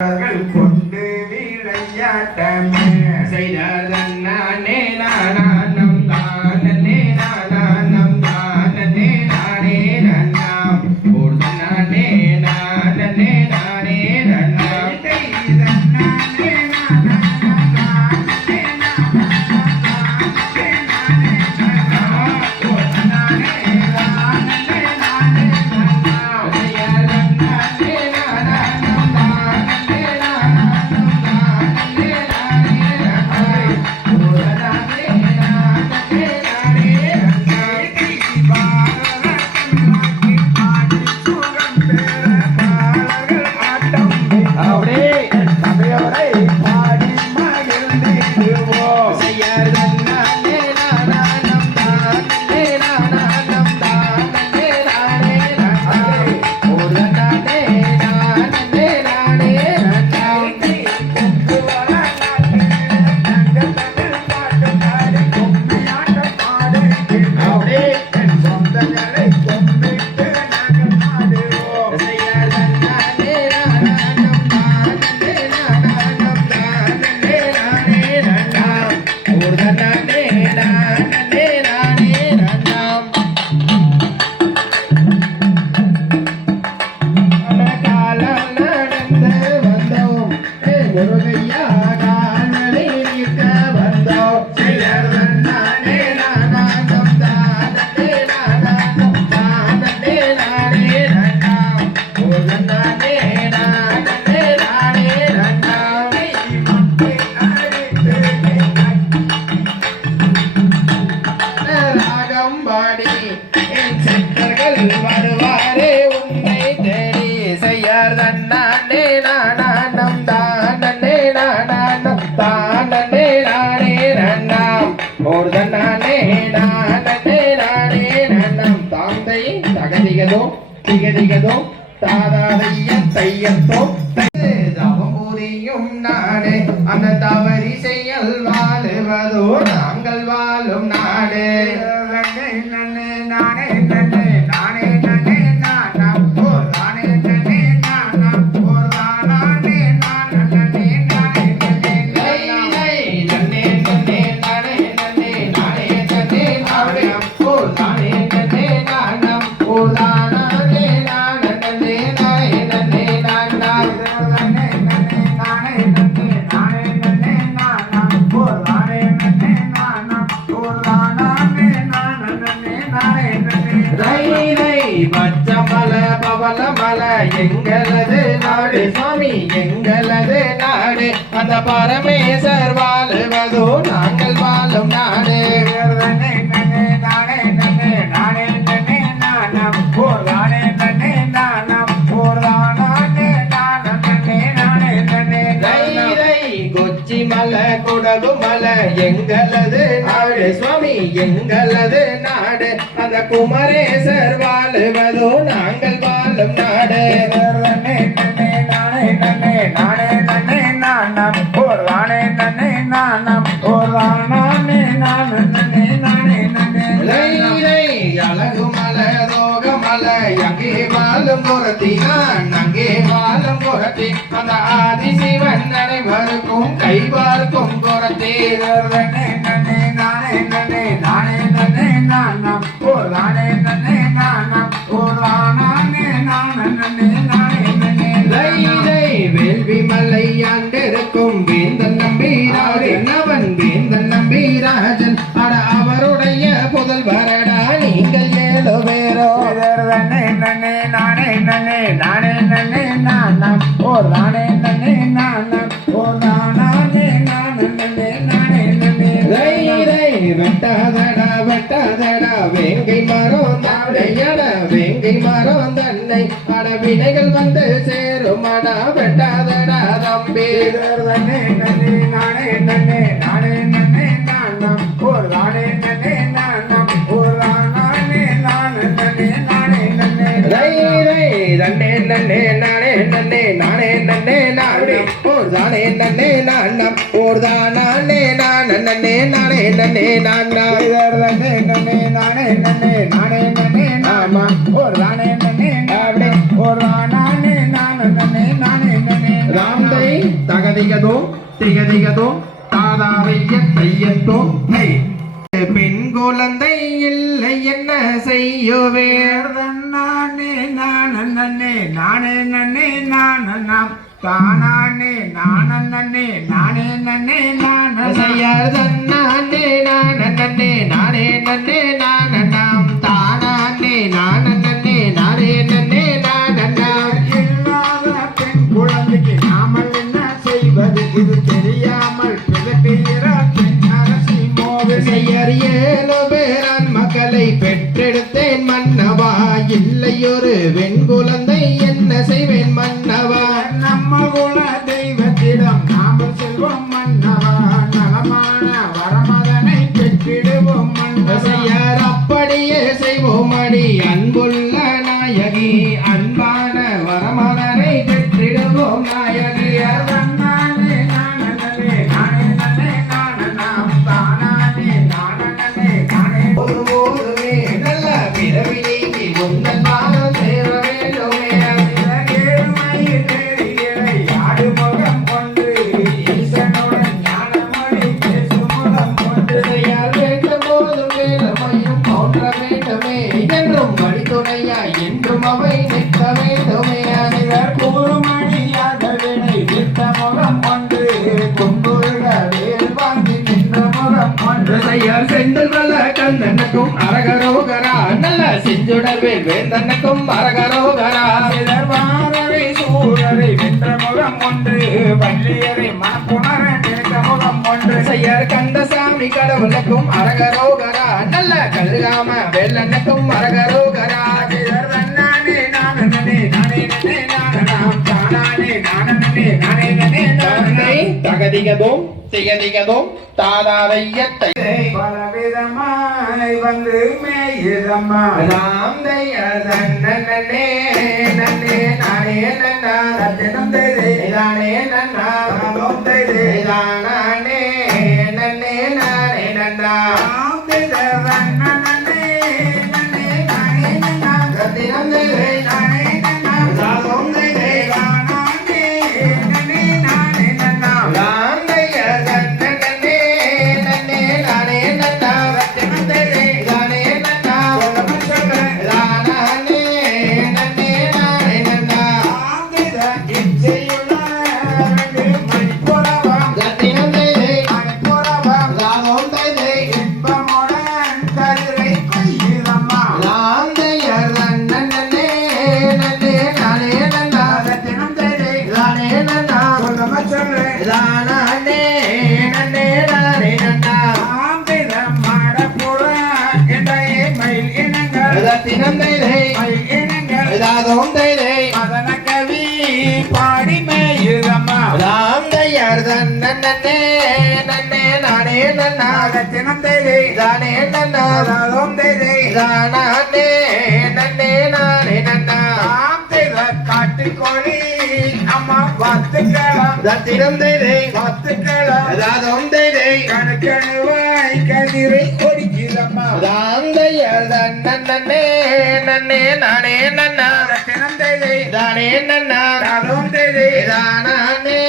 கொண்டு விளையாட்டமே தகதிகதோ திகதிகதோ தாதாதைய தையத்தோ தவமுறியும் நாடு அந்த தவறி செயல் வாழுவதோ நாங்கள் வாழும் நாடு. எங்களது நாடு. சுவாமி எங்களது நாடு. அந்த பரமேசர் வாழ்வதோ நாங்கள் வாழும் நாடு. மலை எங்களது நாடு. சுவாமி எங்களது நாடு. அந்த குமரேசர் வாழுவதோ நாங்கள் வாழும் நாடு. லை, வாழும் குரத்தி நான் அங்கே வாழும் குரத்தி அந்த ஆதி சிவன் அனைவருக்கும் கை பார்க்கும் நானே லை, லை, லை, வெட்டாதடா வெட்டாதடா வேங்கை மரம் தாடையட வேங்கை மரம் தன்னை அட வினைகள் வந்து சேரும் அடா வெட்டாதடா தம்பி லை, ஓர் தானே நன்னே நானம் ஓர் தானே நான் நன்னே நானே நன்னே நானா ஆமா ஒரு நானே நானே நானே தகதிகதோ திகதிகதோ தாதாவைய தையத்தோ பெண் குழந்தை இல்லை என்ன செய்யுவேர் நானே நானே நானே நானே நான் நானம் தானே நானே நானே நானே நானே நானே தன்னானே நானே நானே நாம என்றும் அவை நிற்க வேண்டுமே. அணிவர் கூறுமணியாக வினை விட்ட முகம் கொண்டு கும்புருக வேல் வாங்கி நின்ற முகம் கொண்டு. செய்யார் செந்தில் வல்ல கண்ணனுக்கும் அரகரோகரா நல்ல செஞ்சுடவே வேந்தனுக்கும் அரகரோகரா. சிலர் வாரரை சூரரை வென்ற முகம் ஒன்று வள்ளியரை மனப்புணர நிற்க முகம் ஒன்று செய்யார் கந்தசாமி கடவுளுக்கும் அரகரோகரா நல்ல கதிராம வேலனுக்கும் அரகரோகரா. தகதிகதும் திகதிகதும் தாதாவையத்தை பலவிதமாய் வந்து மேயுதம்மா ராம் தயதன் நன்னே நானே நன்னா ரத்தினம் நானே நன்னா ராமம் நானே நன்னே நானே நன்னா ரத்தினம் நன்னே நன்னே நானே நன்னா ரத்தினம் தேதே நானே நன்னா ராதம் தேதே நானே நன்னே நானே நன்னா ராம் தேதே காட்டுக்கோழி அம்மா வாத்துக்கலாம் ரத்தினம் தைதை வாத்துக்கலாம் ராதோம் தைதை கணக்கணுவாய் கதிரை ஒடிக்குதம்மா ராந்தையர் நன்னே நன்னே நானே நன்னா ரத்தினம் தேதே நானே நன்னா ராதம் தேதே நானே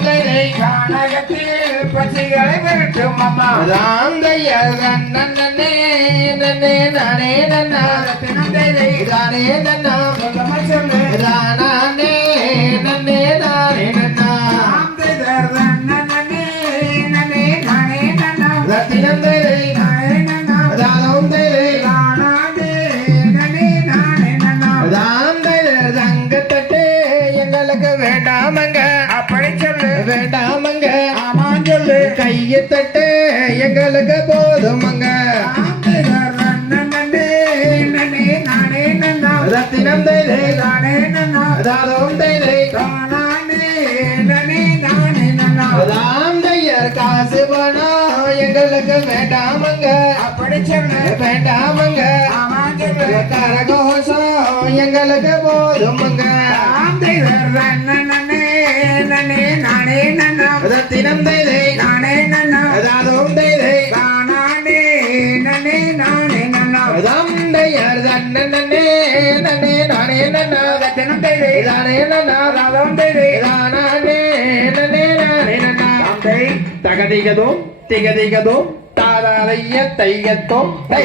தைதை கானகத்தில் பசிகளை விரட்டும் அம்மா நன்னே நன்னே நானே நன்னா நன்னா நன்னே நன்னா தட்டு எங்களுக்கு போதுமங்க. ராம் தேதே நன்னே நானே ரத்தினம் தைதை நானே நன்னா ராதோம் தைதை நானே நன்னே நானே நன்னா ராந்தையர் காசு பணம் எங்களுக்கு வேண்டாமங்க. அப்படி சொல்லு வேண்டாமங்க. கரகோஷம் எங்களுக்கு போதுமங்க. ராம் நானே நானே நானே நானே தினம் தேதி தகதிகதோ திகதிகதோ தாராளைய தைகத்தோ தை